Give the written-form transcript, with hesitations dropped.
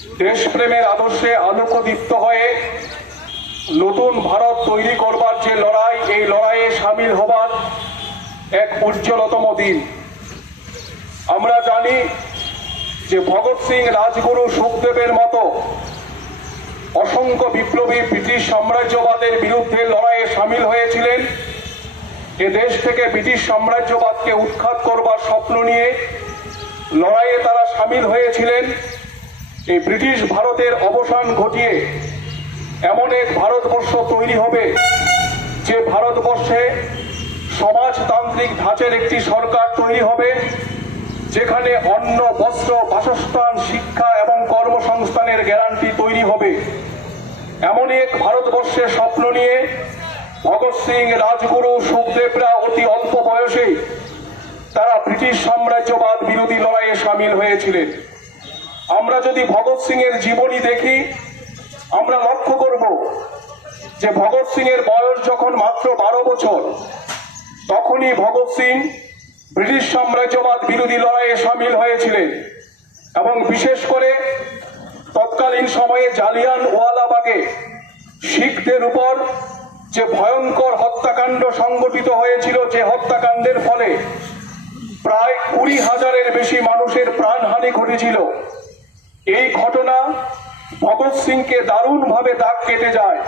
দেশপ্রেমের আদর্শে আলোকদীপ্ত হয়ে নতুন ভারত তৈরি করবার যে লড়াই, এই লড়াইয়ে সামিল হবার এক উজ্জ্বলতম দিন। আমরা জানি যে ভগৎ সিং, রাজগুরু, সুখদেবের মতো অসংখ্য বিপ্লবী ব্রিটিশ সাম্রাজ্যবাদের বিরুদ্ধে লড়াইয়ে সামিল হয়েছিলেন। এ দেশ থেকে ব্রিটিশ সাম্রাজ্যবাদকে উৎখাত করবার স্বপ্ন নিয়ে লড়াইয়ে তারা সামিল হয়েছিলেন। এই ব্রিটিশ ভারতের অবসান ঘটিয়ে এমন এক ভারতবর্ষ তৈরি হবে যে ভারতবর্ষে সমাজতান্ত্রিক ধাঁচের একটি সরকার তৈরি হবে, যেখানে অন্ন, বস্ত্র, বাসস্থান, শিক্ষা এবং কর্মসংস্থানের গ্যারান্টি তৈরি হবে। এমন এক ভারতবর্ষের স্বপ্ন নিয়ে ভগৎ সিং, রাজগুরু, সুখদেবরা অতি অল্প বয়সেই তারা ব্রিটিশ সাম্রাজ্যবাদ বিরোধী লড়াইয়ে সামিল হয়েছিলেন। আমরা যদি ভগৎ সিং এর জীবনী দেখি, আমরা লক্ষ্য করব যে ভগৎ সিং এর বয়স যখন মাত্র 12 বছর, তখনই ভগৎ সিং ব্রিটিশ সাম্রাজ্যবাদ বিরোধী লড়াইয়ে সামিল হয়েছিলেন। এবং বিশেষ করে তৎকালীন সময়ে জালিয়ানওয়ালাবাগে শিখদের উপর যে ভয়ঙ্কর হত্যাকাণ্ড সংগঠিত হয়েছিল, যে হত্যাকাণ্ডের ফলে প্রায় 20,000-এর বেশি মানুষের প্রাণহানি ঘটেছিল, এই ঘটনা ভগৎ সিংকে দারুণভাবে দাগ কেটে যায়।